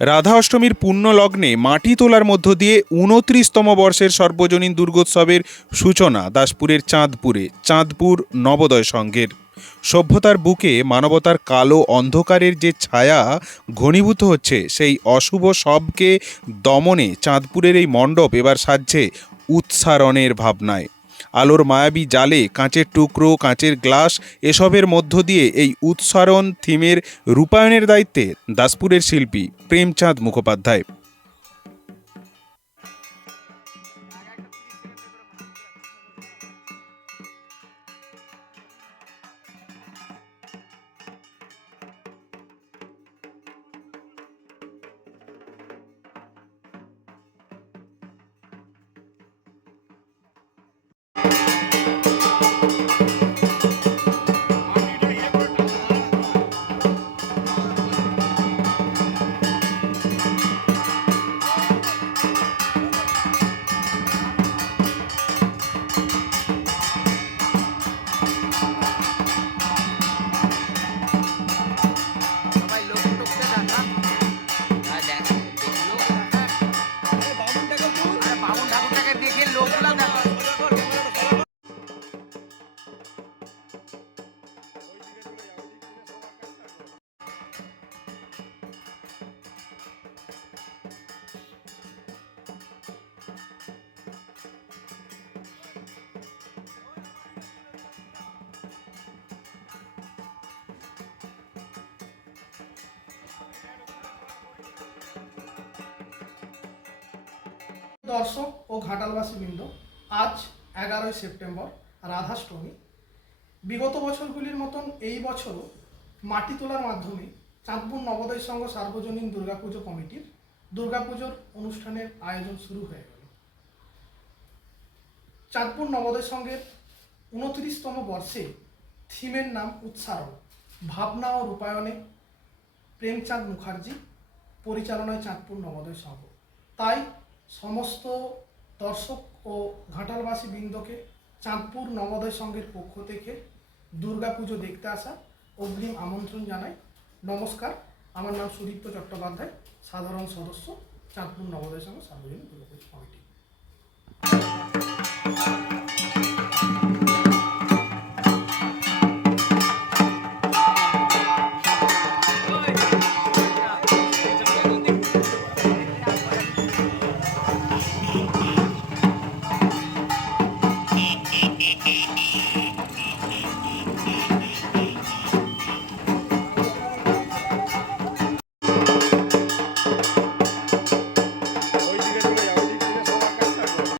রাধা অষ্টমীর পুণ্য লগ্নে মাটি তোলার মধ্য দিয়ে উনত্রিশতম বর্ষের সর্বজনীন দুর্গোৎসবের সূচনা দাসপুরের চাঁদপুরে, চাঁদপুর নবোদয় সংঘের। সভ্যতার বুকে মানবতার কালো অন্ধকারের যে ছায়া ঘনীভূত হচ্ছে, সেই অশুভ সবকে দমনে চাঁদপুরের এই মণ্ডপ এবার সাজছে উৎসারণের ভাবনায়। আলোর মায়াবী জালে কাঁচের টুকরো, কাঁচের গ্লাস এসবের মধ্য দিয়ে এই উৎসারণ থিমের রূপায়ণের দায়িত্বে দাসপুরের শিল্পী প্রেমচাঁদ মুখোপাধ্যায়। দর্শক ও ঘাটালবাসী বৃন্দ, আজ এগারোই সেপ্টেম্বর, রাধাষ্টমী। বিগত বছরগুলির মতন এই বছরও মাটি তোলার মাধ্যমে চাঁদপুর নবোদয় সংঘ সার্বজনীন দুর্গাপুজো কমিটির দুর্গাপুজোর অনুষ্ঠানের আয়োজন শুরু হয়ে গেল। চাঁদপুর নবোদয় সংঘের উনত্রিশতম বর্ষে থিমের নাম উৎসারণ ভাবনা ও রূপায়ণে প্রেমচাঁদ মুখার্জি, পরিচালনায় চাঁদপুর নবোদয় সংঘ। তাই সমস্ত দর্শক ও ঘাটালবাসী বৃন্দকে চাঁদপুর নবোদয় সংঘের পক্ষ থেকে দুর্গাপুজো দেখতে আসা অগ্রিম আমন্ত্রণ জানাই। নমস্কার, আমার নাম সুদীপ্ত চট্টোপাধ্যায়, সাধারণ সদস্য চাঁদপুর নবোদয় সংঘ সার্বজনীন দুর্গাপুজো কমিটি।